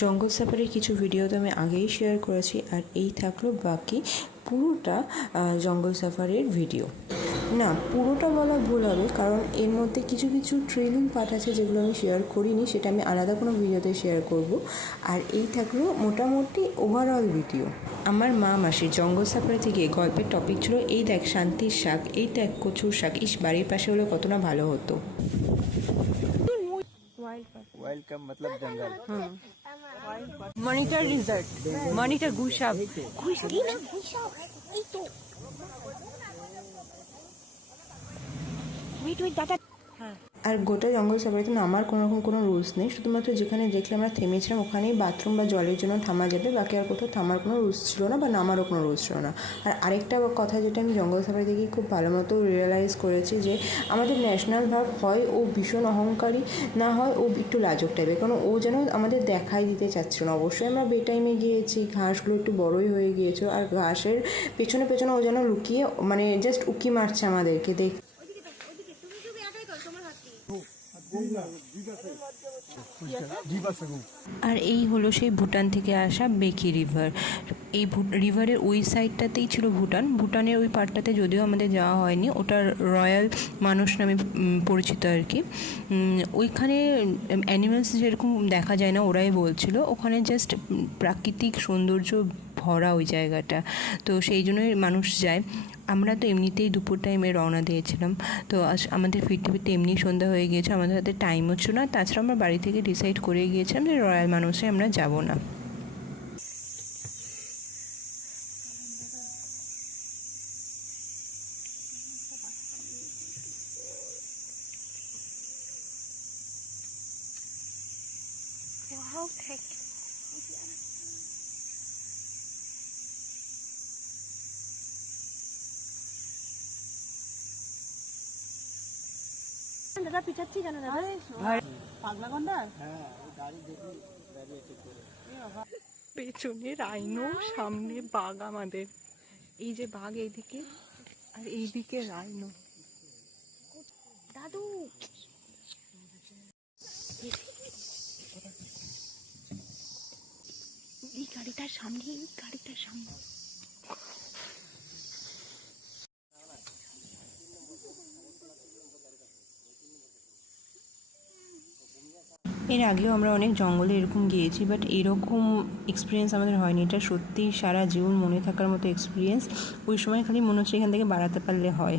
জঙ্গল সাফারির কিছু ভিডিও তো আমি আগেই শেয়ার করেছি, আর এই থাকলো বাকি পুরোটা জঙ্গল সাফারির ভিডিও। না, পুরোটা বলা ভুল হবে, কারণ এর মধ্যে কিছু কিছু ট্রেলিং পার্ট আছে যেগুলো আমি শেয়ার করিনি, সেটা আমি আলাদা কোনো ভিডিওতে শেয়ার করব। আর এই থাকলো মোটামুটি ওভারঅল ভিডিও। আমার মা মাসির জঙ্গল সাফারি থেকে গল্পের টপিক ছিল এই দেখ শান্তির শাক, এই দেখ কচুর শাক, ইস বাড়ির পাশে হলে কত না ভালো হতো। वेलकम मतलब जंगल। মনিটর রিসর্ট, মনিটর গুসাব, আর গোটা জঙ্গল সাফারিতে নামার কোনো রকম কোনো রুলস নেই, শুধুমাত্র যেখানে দেখলে আমরা থেমেছিলাম ওখানেই বাথরুম বা জলের জন্য থামা যাবে, বাকি আর কোথাও থামার কোনো রুলস ছিল না বা নামারও কোনো রুলস ছিল না। আর আরেকটা কথা যেটা আমি জঙ্গল সাফারি থেকে খুব ভালো মতো রিয়েলাইজ করেছি, যে আমাদের ন্যাশনাল ভাব হয় ও ভীষণ অহংকারী, না হয় ও একটু লাজক টাইপের, কারণ ও যেন আমাদের দেখাই দিতে চাচ্ছিল না। অবশ্যই আমরা বে টাইমে গিয়েছি, ঘাসগুলো একটু বড়ই হয়ে গিয়েছিল, আর ঘাসের পেছনে পেছনে ও যেন লুকিয়ে মানে জাস্ট উকি মারছে আমাদেরকে দেখ। আর এই হলো সেই ভুটান থেকে আসা বেকি রিভার। এই রিভারের ওই সাইডটাতেই ছিল ভুটান। ভুটানের ওই পার্টটাতে যদিও আমাদের যাওয়া হয়নি, ওটা রয়্যাল মানুষ নামে পরিচিত আর কি। ওইখানে অ্যানিমেলস যেরকম দেখা যায় না, ওরাই বলছিল ওখানে জাস্ট প্রাকৃতিক সৌন্দর্য ভরা ওই জায়গাটা, তো সেই জন্যই মানুষ যায়। আমরা তো এমনিতেই দুপুর টাইমে রওনা দিয়েছিলাম, তো আমাদের ফিরতে ফিরতে এমনি সন্ধ্যা হয়ে গিয়েছে, আমাদের হাতে টাইমও ছিল না। তাছাড়া আমরা বাড়ি থেকে ডিসাইড করে গিয়েছিলাম যে রয়্যাল মানুষে আমরা যাব না। দাদা পিছাচ্ছি কেন দাদা? পাগলা গন্ডার। পেছনে রাইনো, সামনে বাঘ আমাদের। এই যে বাঘ এইদিকে, আর এইদিকে রাইনো। দাদু এই গাড়িটার সামনে, এই গাড়িটার সামনে। এর আগেও আমরা অনেক জঙ্গলে এরকম গিয়েছি, বাট এরকম এক্সপিরিয়েন্স আমাদের হয়নি। এটা সত্যিই সারা জীবন মনে থাকার মতো এক্সপিরিয়েন্স। ওই সময় খালি মনে হচ্ছে এখান থেকে বাড়াতে পারলে হয়।